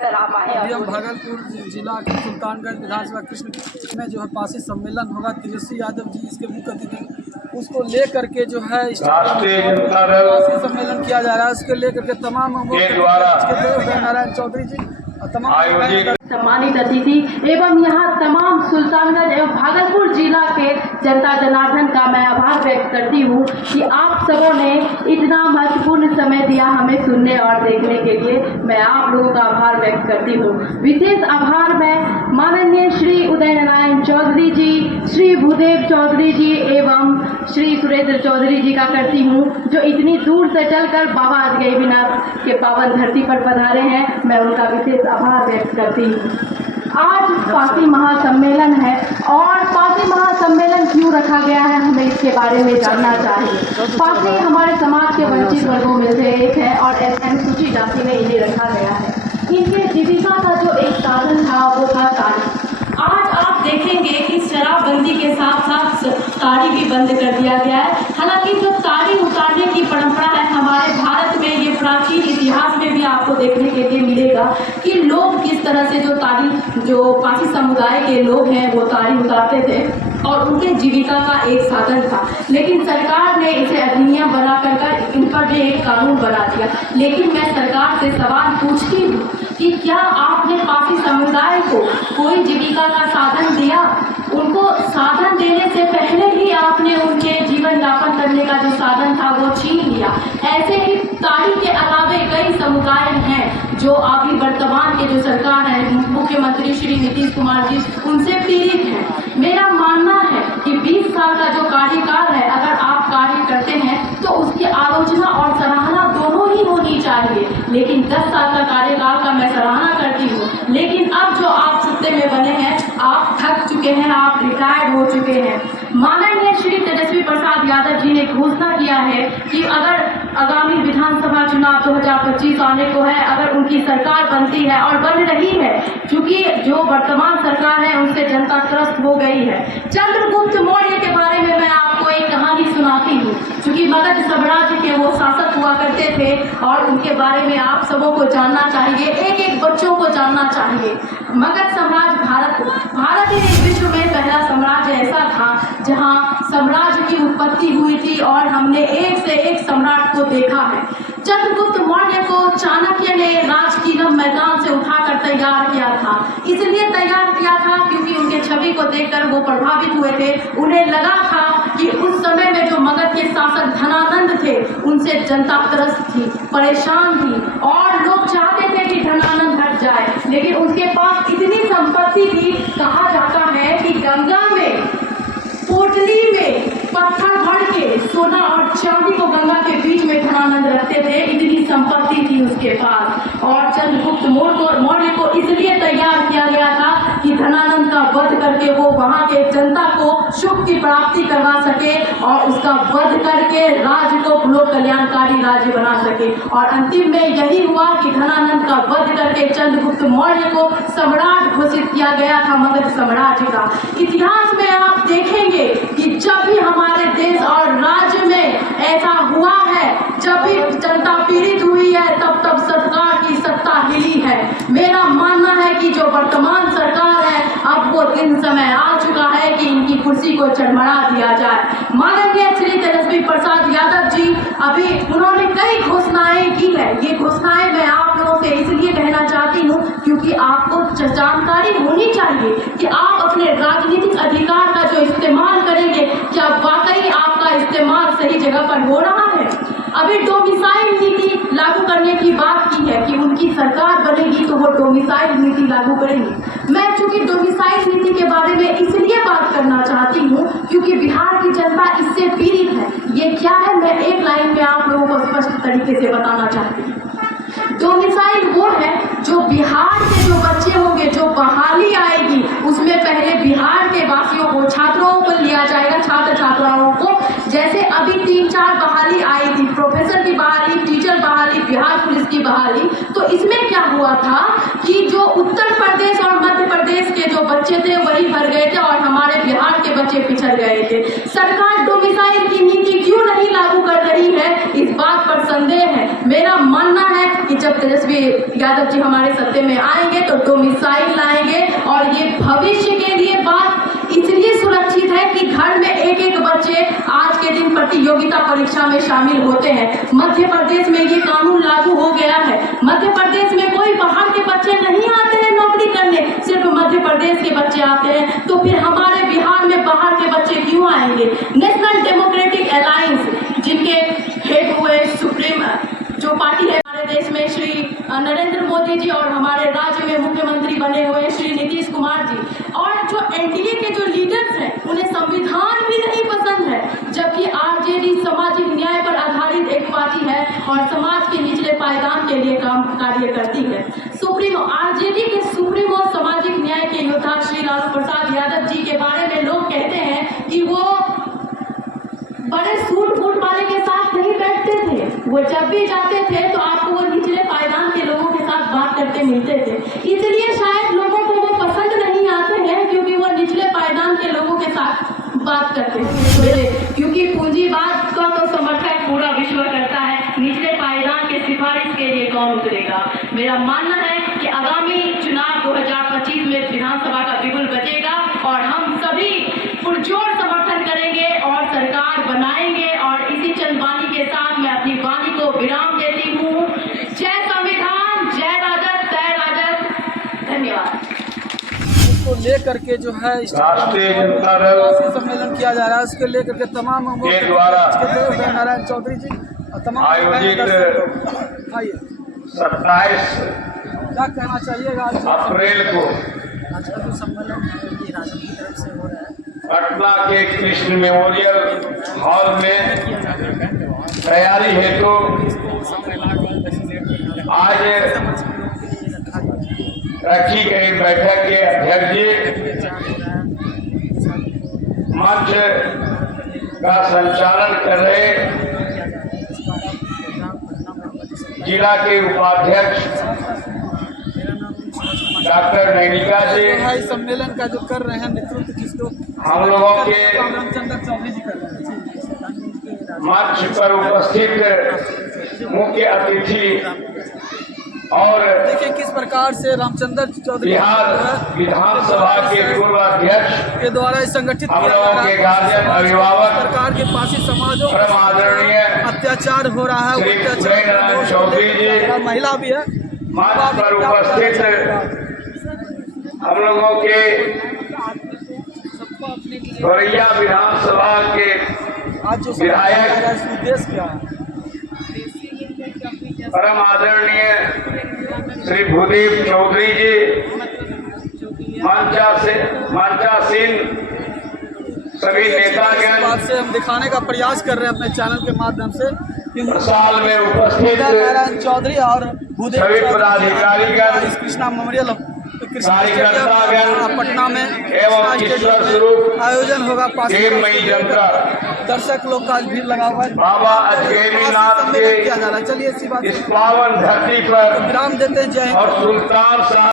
Drama है। अभी हम भागलपुर जिला के सुल्तानगंज विधानसभा कृष्ण में जो है पासी सम्मेलन होगा, तेजस्वी यादव जी इसके मुख्य अतिथि, उसको लेकर के जो है पासी सम्मेलन किया जा रहा है। उसके लेकर के तमाम नारायण चौधरी जी और तमाम सम्मानित अतिथि एवं यहाँ तमाम सुल्तानगंज एवं भागलपुर जिला के जनता जनार्दन का मैं आभार व्यक्त करती हूँ कि आप सबों ने इतना महत्वपूर्ण समय दिया हमें सुनने और देखने के लिए। मैं आप लोगों का आभार व्यक्त करती हूँ। विशेष आभार मैं माननीय श्री उदय नारायण चौधरी जी, श्री भूदेव चौधरी जी एवं श्री सुरेंद्र चौधरी जी का करती हूँ, जो इतनी दूर से चलकर बाबा अजगैबीनाथ के पावन धरती पर पधारे हैं। मैं उनका विशेष आभार व्यक्त करती हूँ। आज पासी महासम्मेलन है और पासी महासम्मेलन क्यों रखा गया है, हमें इसके बारे में जानना चाहिए। पासी हमारे समाज के वंचित वर्गों में से एक है और अनुसूचित जाति में इन्हें रखा गया है। इनके जीविका का जो एक साधन था वो था ताड़ी। आज आप देखेंगे कि शराबबंदी के साथ साथ ताड़ी भी बंद कर दिया गया है। हालांकि जो ताड़ी उतारने की परंपरा है हमारे भारत में, ये प्राचीन इतिहास में भी आपको देखने के लिए मिलेगा कि लोग किस तरह से जो पासी समुदाय के लोग हैं वो ताड़ी उतारते थे और उनके जीविका का एक साधन था। लेकिन सरकार ने इसे अधिनियम बना कर इन पर भी एक कानून बना दिया। लेकिन मैं सरकार से सवाल पूछती हूँ कि क्या आपने पासी समुदाय को कोई जीविका का साधन दिया? उनको साधन देने से पहले ही आपने उनके जीवन यापन करने का जो साधन था वो छीन लिया। ऐसे ही ताड़ी के अलावे कई समुदाय हैं जो अभी वर्तमान के जो सरकार है, मुख्यमंत्री श्री नीतीश कुमार जी, उनसे पीड़ित हैं। मेरा मानना है कि 20 साल का जो कार्यकाल है, अगर आप कार्य करते हैं तो उसकी आलोचना और सराहना दोनों ही होनी चाहिए। लेकिन 10 साल का कार्यकाल का मैं सराहना करती हूँ, लेकिन अब जो आप सत्ते में बने हैं, आप थक चुके हैं, आप रिटायर्ड हो चुके हैं। माननीय श्री तेजस्वी प्रसाद यादव जी ने घोषणा किया है कि अगर आगामी विधानसभा चुनाव 2025 आने को है, अगर उनकी सरकार बनती है और बन रही है, क्योंकि जो वर्तमान सरकार है उनसे जनता त्रस्त हो गई है। चंद्रगुप्त मौर्य के बारे में मैं आपको एक कहानी सुनाती हूँ। क्योंकि मगध साम्राज्य के वो शासक हुआ करते थे और उनके बारे में आप सबों को जानना चाहिए, एक एक बच्चों को जानना चाहिए। मगध साम्राज्य भारत ही विश्व में पहला साम्राज्य ऐसा था जहाँ साम्राज्य की उत्पत्ति हुई थी और हमने एक से एक सम्राट को देखा है। चंद्रगुप्त मौर्य को चाणक्य ने राजकीलम मैदान से उठाकर तैयार किया था। इसलिए तैयार किया था क्योंकि उनके छवि को देखकर वो प्रभावित हुए थे। उन्हें लगा था कि उस समय में जो मगध के शासक धनानंद थे उनसे जनता त्रस्त थी, परेशान थी और लोग चाहते थे कि धनानंद हट जाए। लेकिन उनके पास इतनी संपत्ति थी, कहा जाता है कि गंगा में पोटली में पत्थर भर के सोना और चांदी को गंगा के बीच में धनानंद रखते थे, इतनी संपत्ति थी उसके पास। और चंद्रगुप्त मौर्य को इसलिए तैयार किया गया था कि धनानंद का वध करके वो वहां के जनता को सुख की प्राप्ति करवा सके और उसका वध करके राज्य को लोक कल्याणकारी राज्य बना सके। और अंतिम में यही हुआ कि धनानंद का वध करके चंद्रगुप्त मौर्य को सम्राट घोषित किया गया था मगध साम्राज्य का। इतिहास में आप देखेंगे कि जब भी हमारे देश और राज्य में ऐसा हुआ है, जब भी जनता पीड़ित हुई है, तब तब सरकार की सत्ता हिली है। मेरा मानना है कि जो वर्तमान सरकार है, अब वो दिन समय आ चुका है कि इनकी कुर्सी को चरमरा दिया जाए। माननीय श्री तेजस्वी प्रसाद यादव जी अभी उन्होंने कई घोषणाएं की है। ये घोषणाएं मैं आप लोगों से इसलिए कहना चाहती हूँ क्योंकि आपको जानकारी होनी चाहिए कि आप अपने राजनीतिक अधिकार का जो इस्तेमाल करेंगे, क्या वाकई आपका इस्तेमाल सही जगह पर हो रहा है। अभी डोमिसाइल नीति लागू करने की बात की है कि उनकी सरकार बनेगी तो वो डोमिसाइल नीति लागू करेंगी। मैं चूंकि डोमिसाइल नीति के बारे में इसलिए बात करना चाहती हूँ क्योंकि बिहार की जनता इससे पीड़ित है। ये क्या है, मैं एक लाइन में आप लोगों को स्पष्ट तरीके से बताना चाहती हूँ। डोमिसाइल वो है जो बिहार के जो बच्चे होंगे, जो बहाली आएगी, उसमें पहले बिहार के वासियों को, छात्रों को लिया जाएगा, छात्र छात्राओं को। जैसे अभी 3-4 बहाली आई थी, प्रोफेसर की बहाली, टीचर बहाली, बिहार पुलिस की बहाली। तो इसमें क्या हुआ था कि जो उत्तर प्रदेश और मध्य प्रदेश के जो बच्चे थे वही भर गए थे और हमारे बिहार के बच्चे पिछड़ गए थे। सरकार डोमिसाइल की नीति क्यों नहीं लागू कर रही है, इस बात पर संदेह है। मेरा मानना है कि जब तेजस्वी यादव जी हमारे सत्ते में आएंगे तो 2 मिसाइल लाएंगे। और ये भविष्य के लिए बात इसलिए सुरक्षित है कि घर में एक एक बच्चे आज के दिन प्रतियोगिता परीक्षा में शामिल होते हैं। मध्य प्रदेश में ये कानून लागू हो गया है। मध्य प्रदेश में कोई बाहर के बच्चे नहीं आते हैं नौकरी करने, सिर्फ मध्य प्रदेश के बच्चे आते हैं। तो फिर हमारे बिहार में बाहर के बच्चे क्यों आएंगे? नेशनल डेमोक्रेटिक अलायंस जिनके हेड हुए सुप्रीम जो पार्टी है हमारे देश में श्री नरेंद्र मोदी जी, और हमारे राज्य में मुख्यमंत्री बने हुए श्री नीतीश कुमार जी, और जो एनडीए के जो लीडर्स हैं उन्हें संविधान भी नहीं पसंद है, जबकि आरजेडी सामाजिक न्याय पर आधारित एक पार्टी है और समाज के निचले पायदान के लिए कार्य करती है। सुप्रीमो आरजेडी के सुप्रीमो सामाजिक न्याय के योद्धा श्री लालू प्रसाद यादव जी के बारे में लोग कहते हैं कि वो बड़े सूट बूट वाले के साथ नहीं बैठते थे, वो जब भी जाते थे तो आपको वो निचले पायदान के लोगों के साथ बात करते मिलते थे। इसलिए शायद लोगों को वो पसंद नहीं आते हैं, क्योंकि वो निचले पायदान के लोगों के साथ बात करते हैं। क्योंकि पूंजीवाद का तो समर्थक पूरा विश्व करता है, निचले पायदान के सिफारिश के लिए कौन उतरेगा? मेरा मानना है कि आगामी चुनाव 2025 में विधानसभा का बिगुल बजेगा और हम सभी पुरजोर समर्थन करेंगे और सरकार बनाएंगे। और इसी चंद वाणी के साथ मैं अपनी वाणी को विराम देती हूँ। जय संविधान, जय राजद, तय राजद। धन्यवाद। इसको लेकर के जो है राष्ट्रीय जनता दल सम्मेलन किया जा रहा है, उसके लेकर के तमाम के द्वारा उदय नारायण चौधरी जी और तमाम आयोजित 27 क्या कहना चाहिएगा अप्रैल को आज का जो सम्मेलन है ये राजद की तरफ से हो रहा है, पटना के कृष्ण मेमोरियल हॉल में तैयारी हेतु आज रखी गई बैठक के अध्यक्ष जी मंच का संचालन कर रहे जिला के उपाध्यक्ष डॉक्टर नैनिका जी, इस सम्मेलन का जो कर रहे हैं नेतृत्व जिसको हम लोगों के रामचंद्र चौधरी जी कर रहे हैं। मंच पर उपस्थित मुख्य अतिथि और देखिए किस प्रकार से रामचंद्र चौधरी बिहार विधानसभा के पूर्व अध्यक्ष के द्वारा संगठित हम किया लोगों जा रहा के है। गार्जियन अभिभावक सरकार के पासी समाजों परम आदरणीय अत्याचार हो रहा है, वो श्री अत्याचार उदय नारायण चौधरी जी, महिला भी है, मंच पर उपस्थित हम लोगों के गौरैया विधानसभा के आज जो विधायक उद्देश्य क्या है? परम आदरणीय श्री भूदेव चौधरी जी, मंचासीन सभी इस नेतागण बात से हम दिखाने का प्रयास कर रहे हैं अपने चैनल के माध्यम से कि साल में उपस्थित नारायण चौधरी और भूदेव सभी चौधरी पदाधिकारीगण, इस कृष्णा मेमोरियल कार्यकर्तागण पटना में एवं ईश्वर स्वरूप आयोजन होगा। 3 जनता दर्शक लोग का भीड़ लगा हुआ है। बाबा अजगैबीनाथ सम्मेलन किया जा के रहा है। चलिए इसी बात इस पावन धरती पर विराम देते हैं। जय हिंद। और सुल्तान साहब